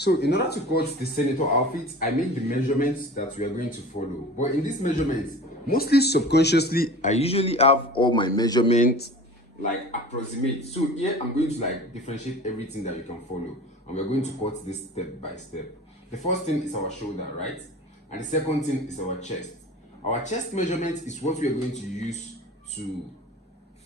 So in order to cut the senator outfit, I make the measurements that we are going to follow. But in these measurements, mostly subconsciously, I usually have all my measurements like approximate. So here I'm going to like differentiate everything that you can follow, and we're going to cut this step by step. The first thing is our shoulder, right? And the second thing is our chest. Our chest measurement is what we are going to use to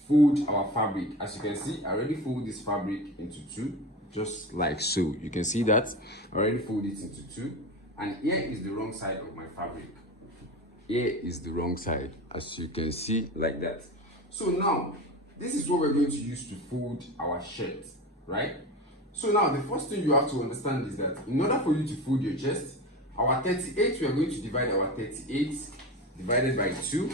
fold our fabric. As you can see, I already fold this fabric into two, just like so. You can see that I already fold it into two, and here is the wrong side of my fabric. Here is the wrong side, as you can see, like that. So now this is what we're going to use to fold our shirt, right? So now the first thing you have to understand is that in order for you to fold your chest, our 38, we are going to divide our 38 divided by 2.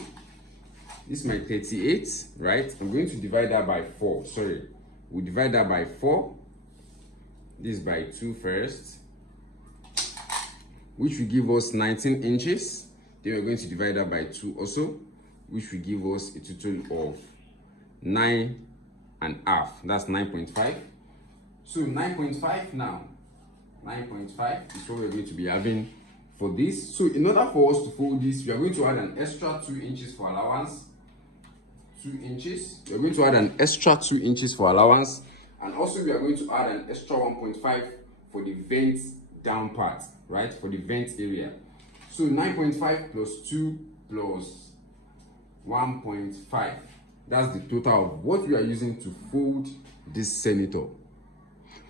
This is my 38, right? I'm going to divide that by 4. Sorry, we divide that by 4. This by 2 first, which will give us 19 inches. Then we're going to divide that by 2 also, which will give us a total of 9.5. That's 9.5. So 9.5 now. 9.5 is what we're going to be having for this. So in order for us to fold this, we are going to add an extra 2 inches for allowance. 2 inches. We're going to add an extra 2 inches for allowance. And also we are going to add an extra 1.5 for the vent down part, right? For the vent area. So 9.5 plus 2 plus 1.5. That's the total of what we are using to fold this senator.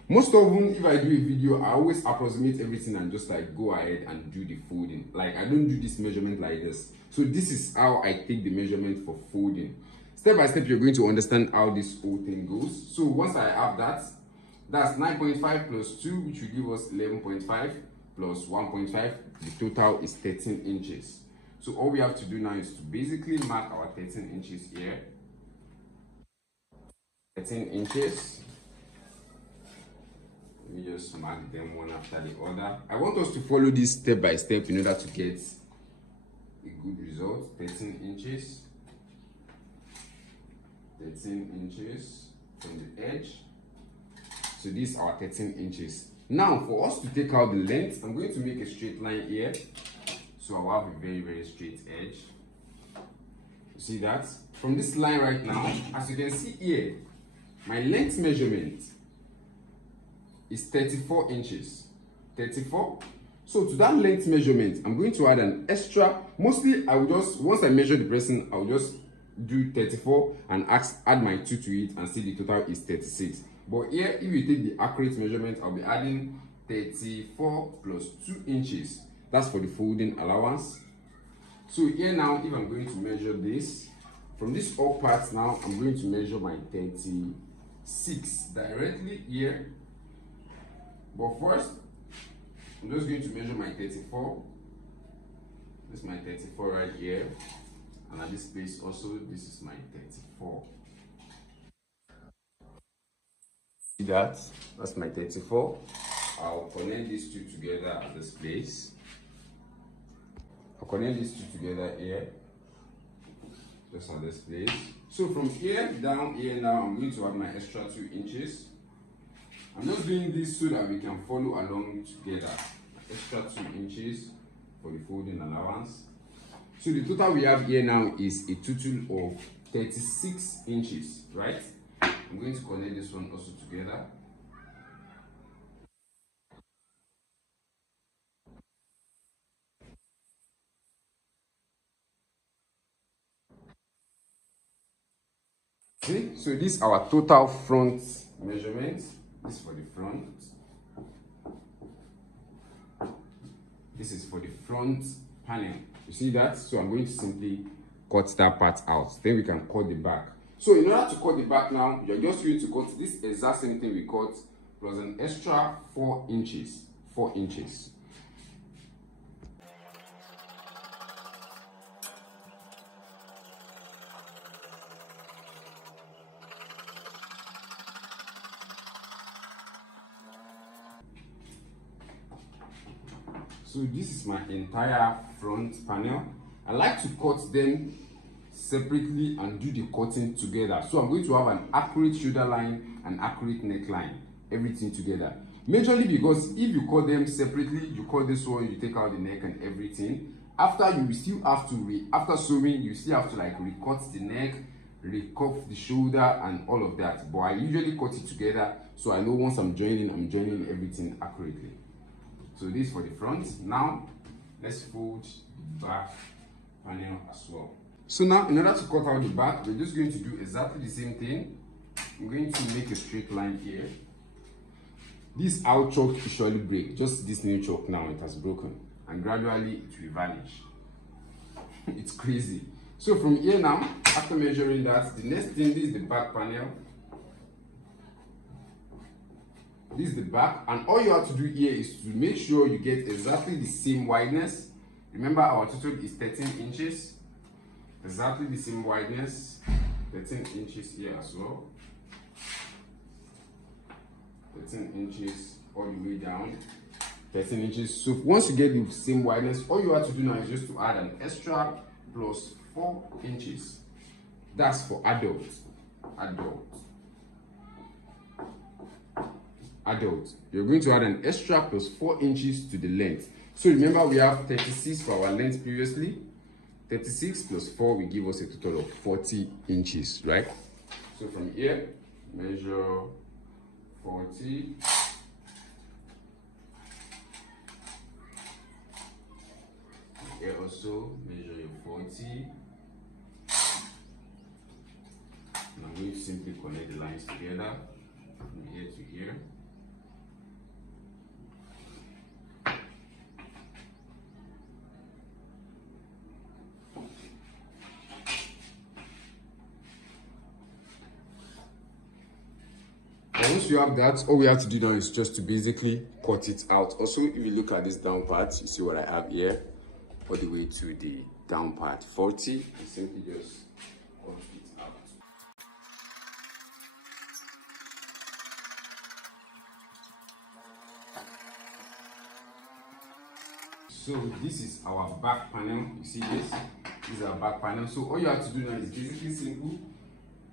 Most often, if I do a video, I always approximate everything and just like go ahead and do the folding. Like I don't do this measurement like this. So this is how I take the measurement for folding. Step by step, you're going to understand how this whole thing goes. So once I have that, that's 9.5 plus 2, which will give us 11.5 plus 1.5. The total is 13 inches. So all we have to do now is to basically mark our 13 inches here. 13 inches. Let me just mark them one after the other. I want us to follow this step by step in order to get a good result. 13 inches. 13 inches from the edge. So these are 13 inches. Now for us to take out the length, I'm going to make a straight line here. So I'll have a very, very straight edge. You see that? From this line right now, as you can see here, my length measurement is 34 inches. 34. So to that length measurement, I'm going to add an extra. Mostly, I will just, once I measure the person, I'll just do 34 and add my 2 to it and see the total is 36. But here, if you take the accurate measurement, I'll be adding 34 plus 2 inches. That's for the folding allowance. So here now, if I'm going to measure this, from this up part now, I'm going to measure my 36 directly here. But first, I'm just going to measure my 34. This is my 34 right here. And at this place also, this is my 34. See that? That's my 34. I'll connect these two together at this place. I'll connect these two together here. Just at this place. So from here down here now, I'm going to add my extra 2 inches. I'm just doing this so that we can follow along together. Extra 2 inches for the folding allowance. So the total we have here now is a total of 36 inches, right? I'm going to connect this one also together. See, so this is our total front measurement. This is for the front. This is for the front panel. You see that? So I'm going to simply cut that part out. Then we can cut the back. So in order to cut the back now, you're just going to cut this exact same thing we cut plus an extra 4 inches. 4 inches. So this is my entire front panel. I like to cut them separately and do the cutting together. So I'm going to have an accurate shoulder line and accurate neckline, everything together. Majorly because if you cut them separately, you cut this one, you take out the neck and everything. After, you still have to after sewing, you still have to like recut the neck, recut the shoulder and all of that. But I usually cut it together, so I know once I'm joining everything accurately. So this is for the front. Now let's fold the back panel as well. So now, in order to cut out the back, we're just going to do exactly the same thing. I'm going to make a straight line here. This out chalk usually break. Just this new chalk now, it has broken, and gradually it will vanish. It's crazy. So from here now, after measuring that, the next thing, this is the back panel. This is the back, and all you have to do here is to make sure you get exactly the same wideness. Remember, our total is 13 inches. Exactly the same wideness, 13 inches here as well. 13 inches all the way down, 13 inches. So once you get the same wideness, all you have to do now is just to add an extra plus 4 inches. That's for adult. You're going to add an extra plus 4 inches to the length. So remember, we have 36 for our length previously. 36 plus 4 will give us a total of 40 inches, right? So from here, measure 40. Here also, measure your 40. And I'm going to simply connect the lines together from here to here. Once you have that, all we have to do now is just to basically cut it out. Also, if you look at this down part, you see what I have here, all the way to the down part 40, and simply just cut it out. So this is our back panel. You see this? This is our back panel. So all you have to do now is basically simple.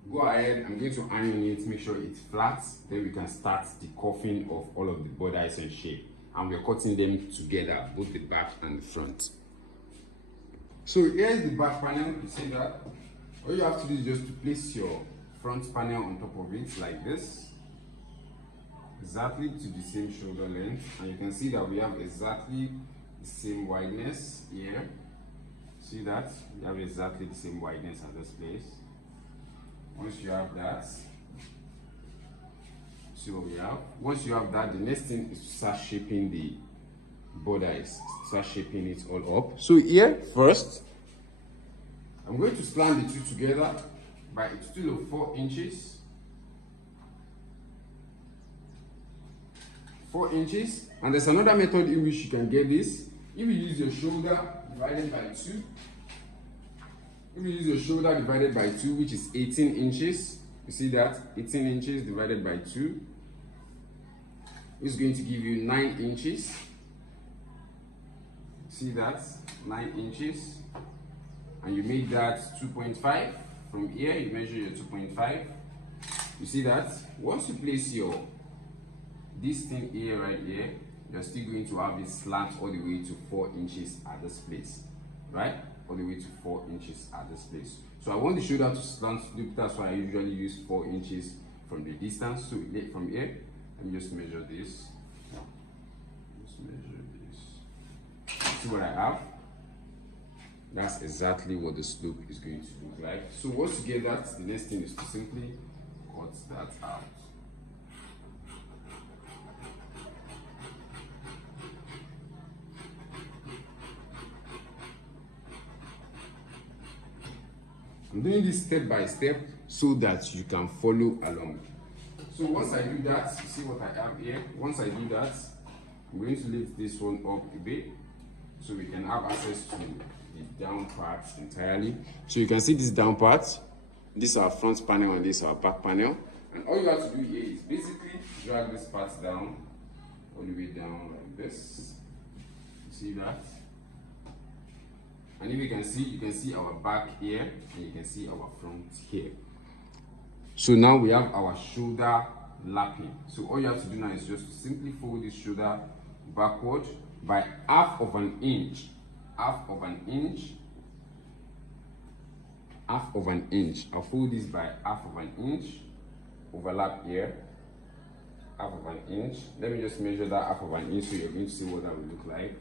Go ahead, I'm going to iron it, make sure it's flat, then we can start the cuffing of all of the bodies and shape. And we're cutting them together, both the back and the front. So here's the back panel, you see that? All you have to do is just to place your front panel on top of it like this. Exactly to the same shoulder length. And you can see that we have exactly the same wideness here. See that? We have exactly the same wideness at this place. Once you have that, see what we have. Once you have that, the next thing is to start shaping the bodies, start shaping it all up. So here, first, I'm going to slant the two together by a total of 4 inches. 4 inches. And there's another method in which you can get this. If you use your shoulder divided by 2, if you use your shoulder divided by 2, which is 18 inches, you see that? 18 inches divided by 2 is going to give you 9 inches. See that? 9 inches. And you make that 2.5. From here, you measure your 2.5. You see that? Once you place your this thing here, right here, you're still going to have it slant all the way to 4 inches at this place, right? All the way to 4 inches at this place. So I want the shoulder to slant, that's why I usually use 4 inches from the distance. So from here, let me just measure this. Just measure this. See what I have? That's exactly what the slope is going to look like. So once you get that, the next thing is to simply cut that out. I'm doing this step by step so that you can follow along. So once I do that, you see what I have here. Once I do that, I'm going to lift this one up a bit so we can have access to the down part entirely. So you can see this down part. This is our front panel and this is our back panel. And all you have to do here is basically drag this part down, all the way down like this. You see that? And if you can see our back here and you can see our front here. So now we have our shoulder lapping. So all you have to do now is just to simply fold this shoulder backward by half of an inch. I'll fold this by half of an inch, overlap here, half of an inch. Let me just measure that half of an inch so you're going to see what that will look like.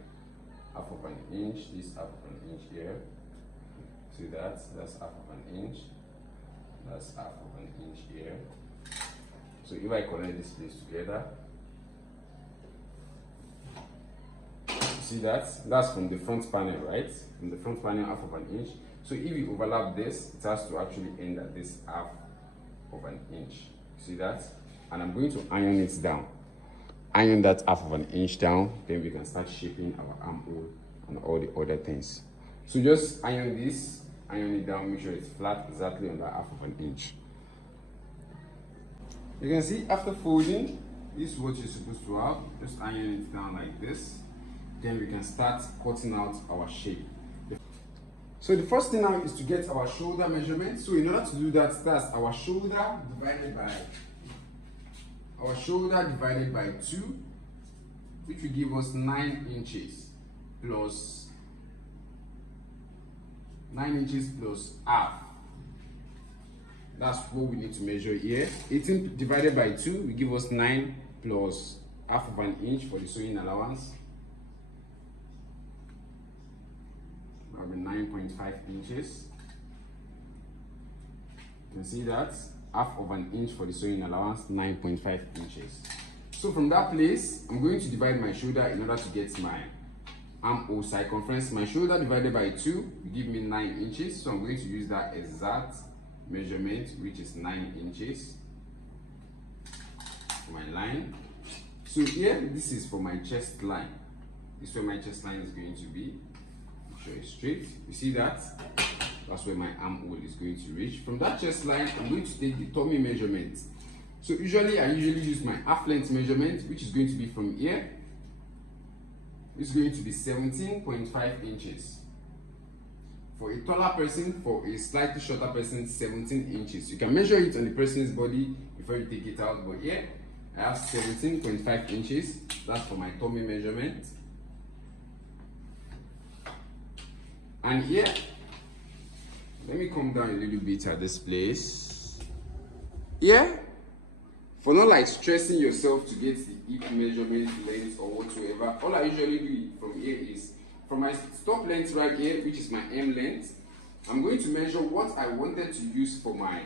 Half of an inch, this half of an inch here. See that's half of an inch. That's half of an inch here. So if I connect this place together, see that's from the front panel, right? From the front panel, half of an inch. So if you overlap this, it has to actually end at this half of an inch. See that? And I'm going to iron it down. Iron that half of an inch down, then we can start shaping our armhole and all the other things. So just iron this, iron it down, make sure it's flat exactly on that half of an inch. You can see after folding, this is what you're supposed to have. Just iron it down like this. Then we can start cutting out our shape. So the first thing now is to get our shoulder measurement. So in order to do that, that's our shoulder divided by 2, which will give us 9 inches plus 9 inches plus half. That's what we need to measure here. 18 divided by 2 will give us 9 plus half of an inch for the sewing allowance. That will be 9.5 inches. You can see that half of an inch for the sewing allowance, 9.5 inches. So from that place, I'm going to divide my shoulder in order to get my armhole circumference. My shoulder divided by 2 will give me 9 inches. So I'm going to use that exact measurement, which is 9 inches for my line. So here, this is for my chest line. This is where my chest line is going to be. Make sure it's straight. You see that? That's where my armhole is going to reach. From that chest line, I'm going to take the tummy measurement. So I usually use my half length measurement, which is going to be from here. It's going to be 17.5 inches. For a taller person, for a slightly shorter person, 17 inches. You can measure it on the person's body before you take it out, but here I have 17.5 inches. That's for my tummy measurement. And here, let me come down a little bit at this place. Here, for not like stressing yourself to get the hip measurement, length or whatsoever, all I usually do from here is, from my stop length right here, which is my M length, I'm going to measure what I wanted to use for my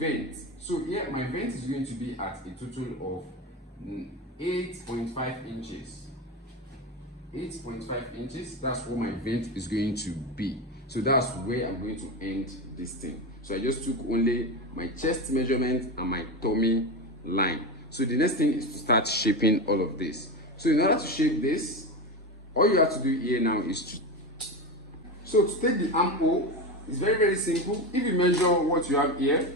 vent. So here, my vent is going to be at a total of 8.5 inches. 8.5 inches, that's what my vent is going to be. So that's where I'm going to end this thing. So I just took only my chest measurement and my tummy line. So the next thing is to start shaping all of this. So in order to shape this, all you have to do here now is to take the armhole, it's very, very simple. If you measure what you have here,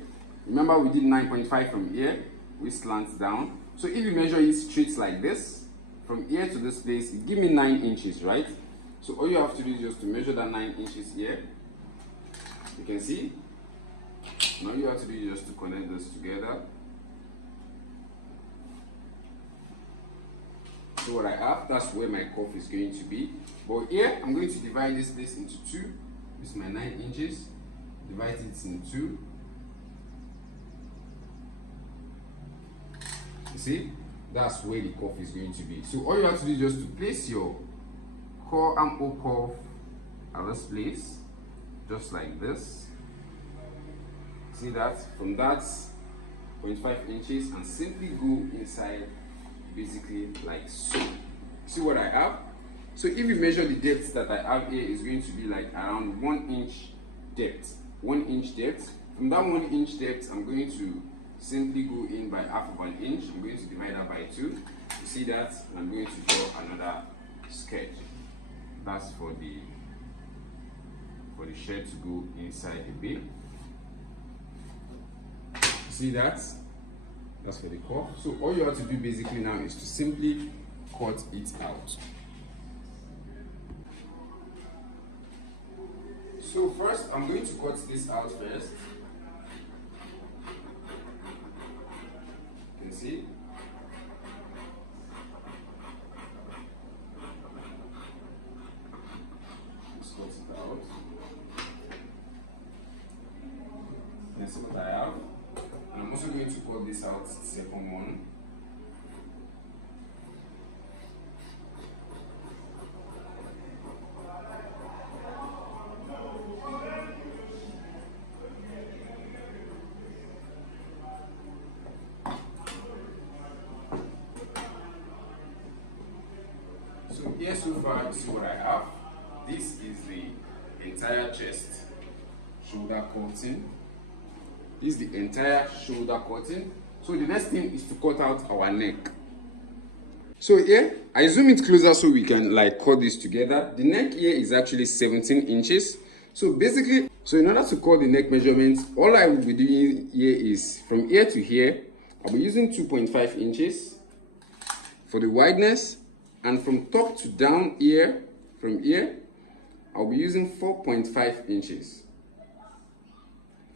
remember we did 9.5 from here, we slant down. So if you measure it straight like this, from here to this place, it give me 9 inches, right? So all you have to do is just to measure that 9 inches here. You can see. Now you have to do is just to connect this together. So what I have, that's where my cuff is going to be. But here, I'm going to divide this place into 2. This is my 9 inches. Divide it in 2. You see? That's where the cuff is going to be. So all you have to do is just to place your armhole cuff at this place, just like this. See that? From that 0.5 inches and simply go inside basically like so. See what I have? So if you measure the depth that I have here, is going to be like around 1 inch depth. 1 inch depth. From that 1 inch depth, I'm going to simply go in by half of an inch. I'm going to divide that by 2. You see that? I'm going to draw another sketch. That's for the shirt to go inside the bit. See that? That's for the cuff. So all you have to do basically now is to simply cut it out. So first, I'm going to cut this out first. can see. Let's cut it out. You can see what I have. And I'm also going to cut this out, the second one. So here so far you see what I have. This is the entire chest shoulder cutting. This is the entire shoulder cutting. So the next thing is to cut out our neck. So here I zoom it closer so we can like cut this together. The neck here is actually 17 inches. So basically, so in order to cut the neck measurements, all I will be doing here is from here to here, I'll be using 2.5 inches for the wideness. And from top to down here, from here, I'll be using 4.5 inches.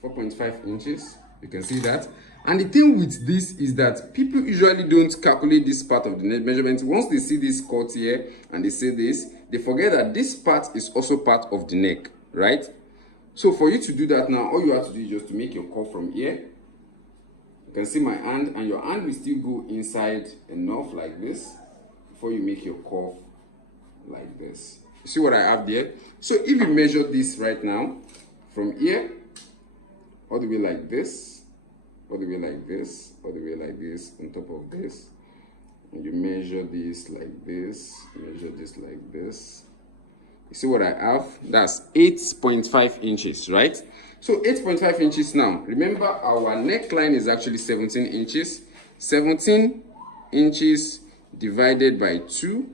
4.5 inches, you can see that. And the thing with this is that people usually don't calculate this part of the neck measurement. Once they see this cut here and they say this, they forget that this part is also part of the neck, right? So for you to do that now, all you have to do is just to make your curve from here. You can see my hand, and your hand will still go inside enough like this before you make your curve like this. You see what I have there? So if you measure this right now, from here, all the way like this, all the way like this, all the way like this, on top of this, and you measure this like this, measure this like this. You see what I have? That's 8.5 inches, right? So 8.5 inches now. Remember, our neckline is actually 17 inches. 17 inches divided by 2,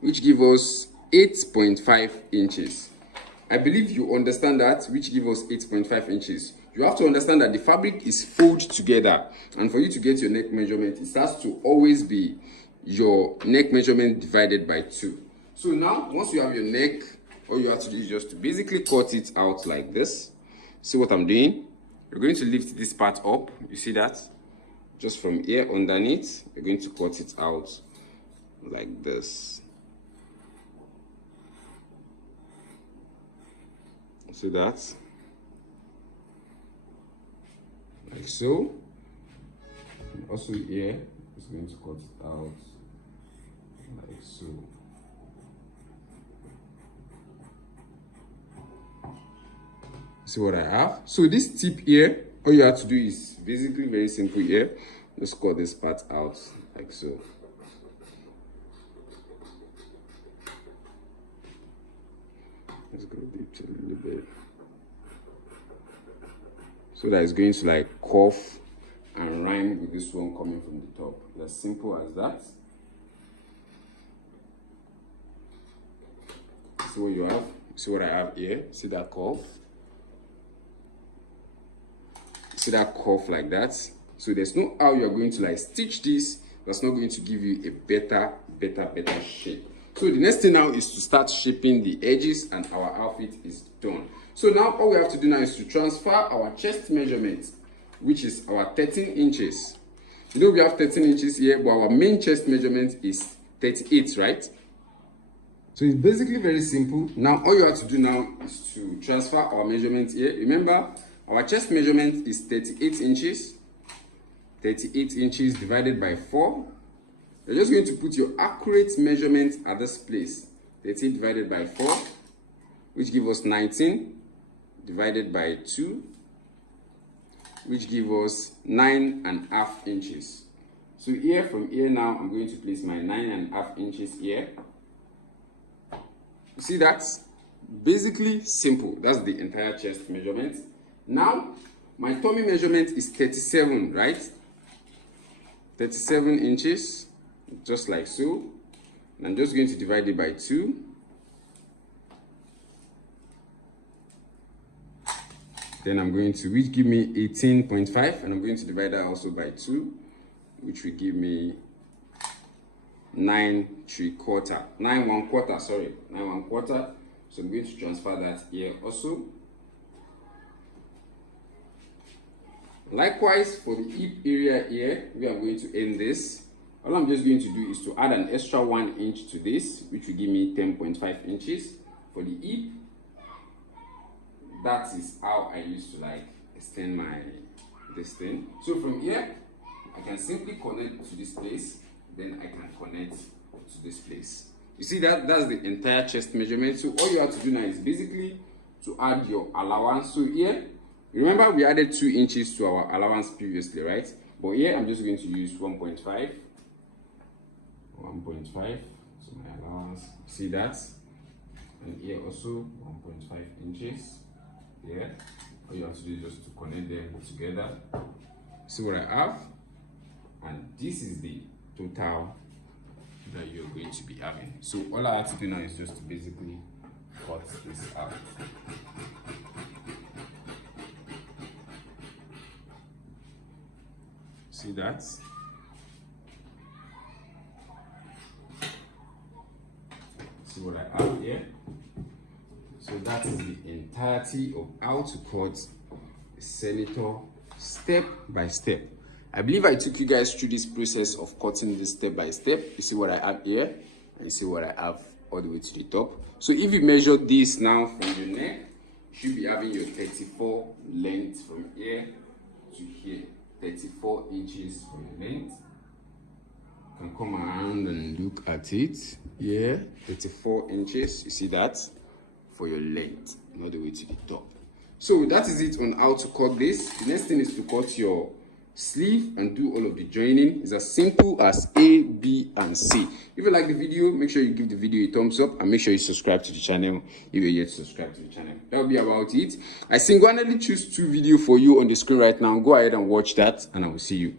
which gives us 8.5 inches. I believe you understand that, which gives us 8.5 inches. You have to understand that the fabric is folded together, and for you to get your neck measurement, it has to always be your neck measurement divided by 2. So now, once you have your neck, all you have to do is just to basically cut it out like this. See what I'm doing? You're going to lift this part up. You see that? Just from here underneath, you're going to cut it out like this. See that? Like so. And also here, it's going to cut it out like so. See what I have? So this tip here, all you have to do is basically very simple here. Just cut this part out like so. Let's go deep a little bit. So that it's going to like curve and rhyme with this one coming from the top. As simple as that. See what you have? See what I have here? See that curve? See that curve like that? So there's no how you're going to like stitch this. That's not going to give you a better shape. So the next thing now is to start shaping the edges, and our outfit is done. So now all we have to do now is to transfer our chest measurement, which is our 13 inches. You know we have 13 inches here, but our main chest measurement is 38, right? So it's basically very simple. Now all you have to do now is to transfer our measurement here. Remember, our chest measurement is 38 inches. 38 inches divided by 4. You're just going to put your accurate measurement at this place. 38 divided by 4, which gives us 19 divided by 2, which gives us 9.5 inches. So here, from here now, I'm going to place my 9.5 inches here. You see that's basically simple. That's the entire chest measurement. Now, my tummy measurement is 37, right? 37 inches, just like so. And I'm just going to divide it by 2. Then I'm going to, which give me 18.5, and I'm going to divide that also by 2, which will give me 9 1/4, sorry, 9 1/4. So I'm going to transfer that here also. Likewise, for the hip area here, we are going to end this. All I'm just going to do is to add an extra 1 inch to this, which will give me 10.5 inches for the hip. That is how I used to like extend this thing. So from here, I can simply connect to this place, then I can connect to this place. You see that's the entire chest measurement. So all you have to do now is basically to add your allowance. So here, remember we added 2 inches to our allowance previously, right? But here I'm just going to use 1.5, so my allowance. See that? And here also 1.5 inches. Yeah, all you have to do is just to connect them together. See what I have? And this is the total that you're going to be having. So all I have to do now is just to basically cut this out. See that? See what I have here? So that is the entirety of how to cut a senator step by step. I believe I took you guys through this process of cutting this step by step. You see what I have here, and you see what I have all the way to the top. So if you measure this now from your neck, you should be having your 34 length from here to here. 34 inches for your length. You can come around and look at it. Yeah, 34 inches. You see that? For your length, all the way to the top. So that is it on how to cut this. The next thing is to cut your sleeve and do all of the joining. It's as simple as A, B, and C. If you like the video, make sure you give the video a thumbs up and make sure you subscribe to the channel if you're yet to subscribe to the channel. That will be about it. I single-handedly choose 2 videos for you on the screen right now. Go ahead and watch that, and I will see you